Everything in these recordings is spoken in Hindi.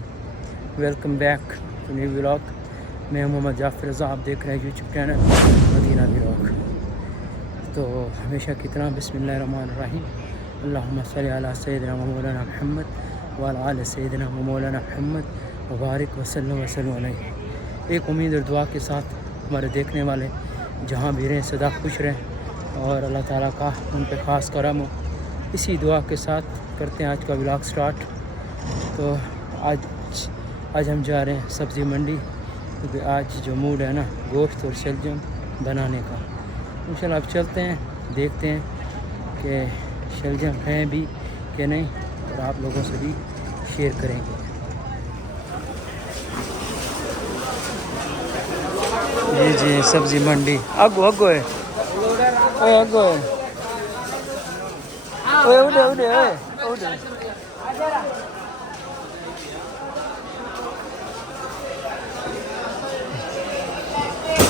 Everyone, welcome back to new vlog. मैं मोहम्मद जाफर रज़ा, आप देख रहे हैं यूट्यूब चैनल मदीना व्लॉग। तो हमेशा की तरह बिस्मिल्लाहिर्रहमानिर्रहीम, अल्लाहुम्मा सल्ली अला सय्यिदिना व मौलाना मुहम्मद व अला आलि सय्यिदिना व मौलाना मुहम्मद व बारिक वसल्लम अलैहि। एक उम्मीद और दुआ के साथ हमारे देखने वाले जहाँ भी रहें सदा खुश रहें और अल्लाह ताला का उन पे ख़ास करम हो। इसी दुआ के साथ करते हैं आज का व्लॉग स्टार्ट। तो आज हम जा रहे हैं सब्ज़ी मंडी, क्योंकि आज जो मूड है ना गोश्त और शलजम बनाने का। इंशाल्लाह अब चलते हैं, देखते हैं कि शलजम हैं भी कि नहीं, और आप लोगों से भी शेयर करेंगे। जी सब्ज़ी मंडी अगो है, ओए अगो है, ओए उड़े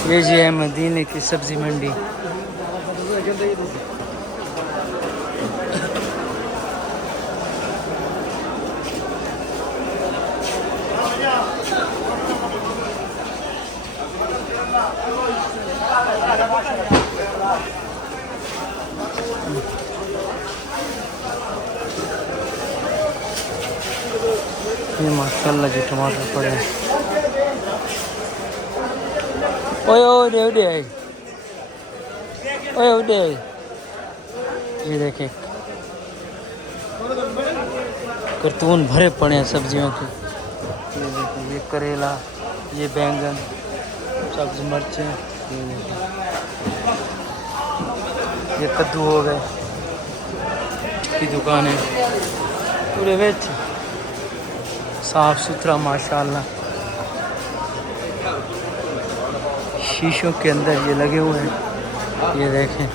ये जी है मदीने की सब्ज़ी मंडी। ये माशाल्लाह जी टमाटर पड़े हैं। ओए उड़े ये देखें करतून भरे पड़े हैं सब्जियों के। ये देखें, ये करेला, ये बैंगन, सब्ज़ मिर्चें, ये देखें, ये कद्दू हो गए की दुकान है पूरे वेच साफ़ सुथरा माशाल्लाह। शीशों के अंदर ये लगे हुए हैं, ये देखें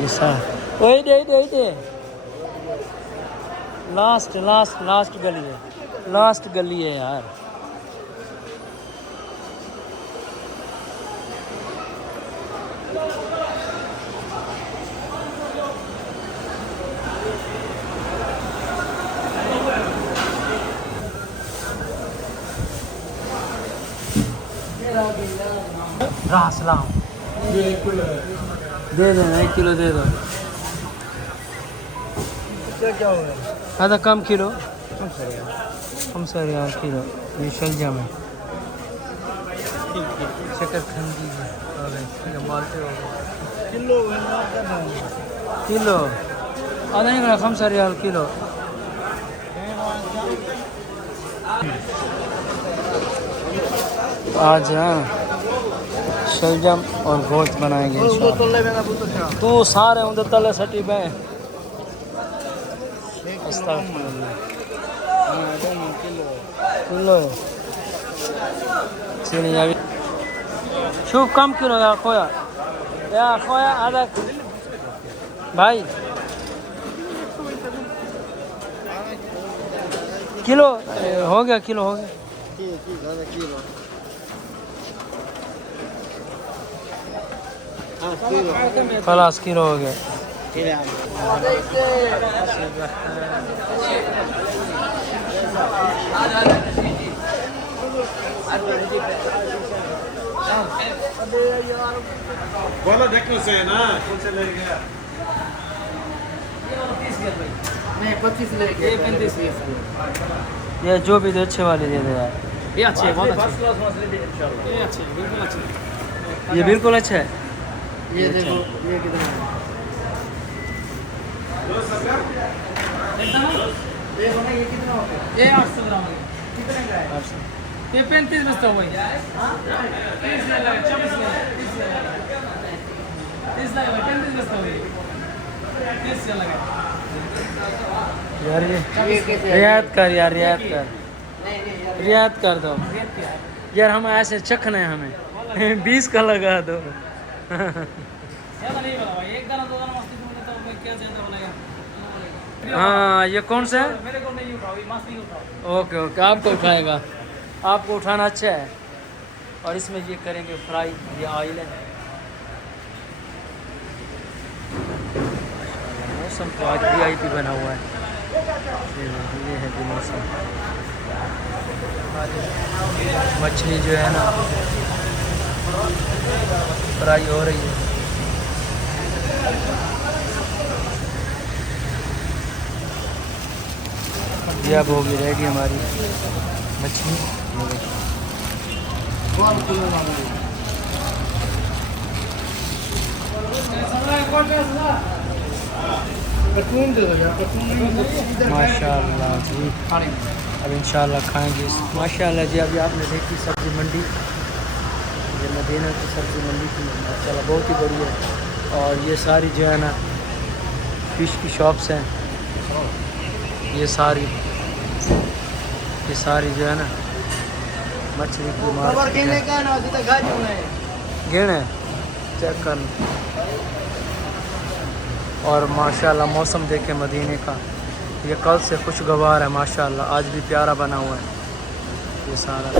ये साफ। ओए दे लास्ट गली है, लास्ट गली है यार। सलाम दे देना, 1 किलो दे दो। क्या हो गया? आधा कम किलो, हम सर यार किलो। ये शलजम है, शकरकंदी है, माल्टे हो गए किलो आधा नहीं, हम सर यार किलो। आज शलजम और गोश्त बनाएंगे। तू सारे उधर तले सटी पे किलो शुभ कम किलो या खोया आधा भाई किलो हो गया, किलो हो गया। खलास किलो हो गया। बोलो देखने से है ना, कौन से ले गया? नहीं 25 ले गए, 35 ये जो भी दे अच्छे वाले दे दे यार। ये अच्छे है, बहुत अच्छे, ये अच्छे बिल्कुल अच्छे। ये बिल्कुल अच्छा है। ये देखो ये कितना है, ये कितना हो गया? ये 800 ग्राम है। कितने का है? 800। ये 35 बचता हुआ है। 30 लगा, 24 लगा, 30 लगा, 35 बचता हुआ है। 30 लगा यार। ये रियायत कर यार, रियायत कर दो यार, हम ऐसे चखना है हमें। 20 का लगा दो। ज्यादा नहीं बना भाई, एक दाना दो दाना मस्ती में तो मैं क्या ज्यादा बनाएगा। हाँ ये कौन सा है? मेरे को नहीं उठाओ, ये मस्ती उठाओ। ओके आपको उठाएगा, आपको उठाना अच्छा है। और इसमें ये करेंगे फ्राई, ये ऑयल है। मौसम तो आज VIP बना हुआ है। ये है मौसम। मछली जो है ना फ्राई हो रही है। ये अब होगी रेडी हमारी मछली। माशाल्लाह जी, अब इंशाल्लाह खाएंगे। माशाल्लाह जी, अभी आपने देखी सब्ज़ी मंडी, ये मदीना की सब्ज़ी मंडी थी माशाल्लाह, बहुत ही बढ़िया है। और ये सारी जो है ना फिश की शॉप्स हैं, ये सारी जो है ना मछली की मार्केट गिने चेक कर लो। और माशाल्लाह मौसम देखे मदीने का, ये कल से खुशगवार है माशाल्लाह, आज भी प्यारा बना हुआ है ये सारा।